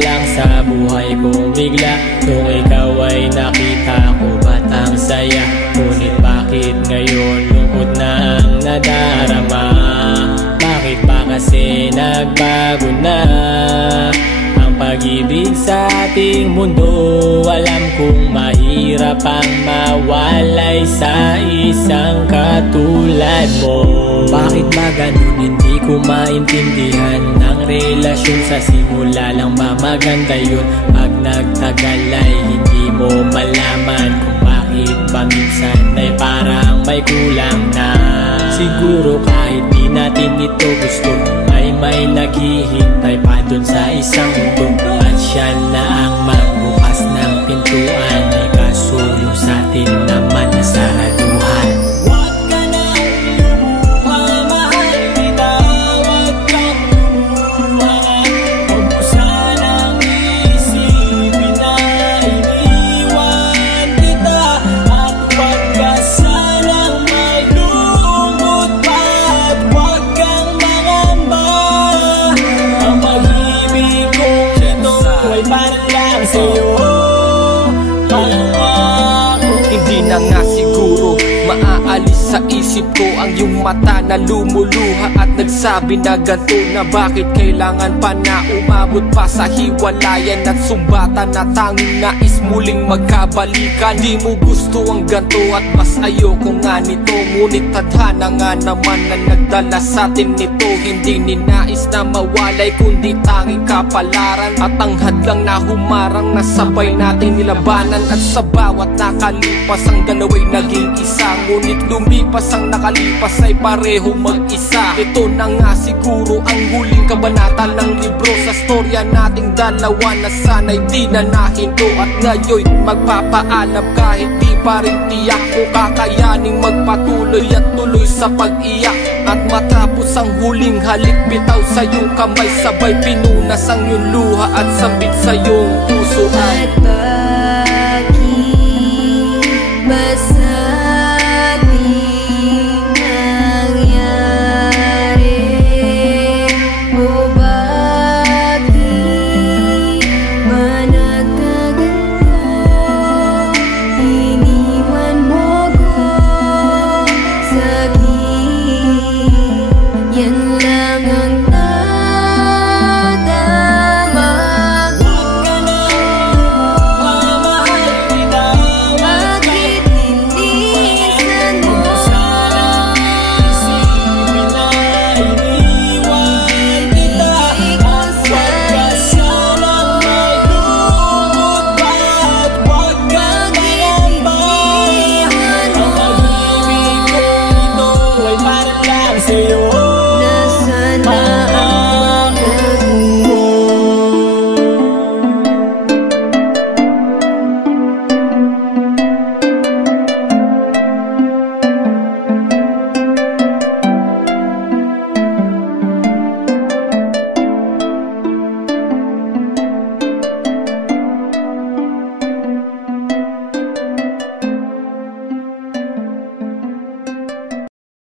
lang sa buhay ko bigla nung ikaw ay nakita ko. Ba't ang saya, ngunit bakit ngayon lungkot na ang nadarama? Bakit ba kasi nagbago na ang pag-ibig sa ating mundo? Alam kong mahirap ang mawalay sa isang katulad mo. Bakit ba ganun, hindi ko maintindihan ang relasyon. Sa simula lang ba maganda yun? Pag nagtagal ay hindi mo malaman kung bakit ba minsan ay parang may kulang na. Siguro kahit di natin ito gusto, may naghihintay pa dun sa isang mundo. At siya na ang magbukas ng pintuan, ay kaso yung sa atin naman nasaraduhan. Huwag ka na lumuha, mahal kita. Huwag kang lumuha. Huwag mo sanang isipin na iniwan kita. At huwag ka sanang malungkot pa. At huwag kang mangamba. Ang pag-ibig kong ito ay para lang sa'yo. Hindi na nga siguro maaalis sa isip ko ang iyong mata na lumuluha at nagsabi na ganito, na bakit kailangan pa na umabot pa sa hiwalayan at sumbatan na tanging nais muling magkabalikan. Di mo gusto ang ganito at mas ayoko nga nito, ngunit tadhana nga naman na nagdala sa atin nito. Hindi ninais na mawalay kundi tanging kapalaran at ang hadlang na humarang na sabay nating nilabanan. At sa bawat nakalipas ang dalawa'y naging isa, ngunit lumipas ang nakalipas ay pareho mag-isa. Ito na nga siguro ang huling kabanata ng libro sa storya nating dalawa na sana'y di na nahinto. At ngayon magpapaalam kahit di pa rin tiyak ko kakayaning magpatuloy at tuloy sa pag-iyak. At matapos ang huling halik, bitaw sa iyong kamay, sabay pinunas ang iyong luha at sabit sa iyong puso ay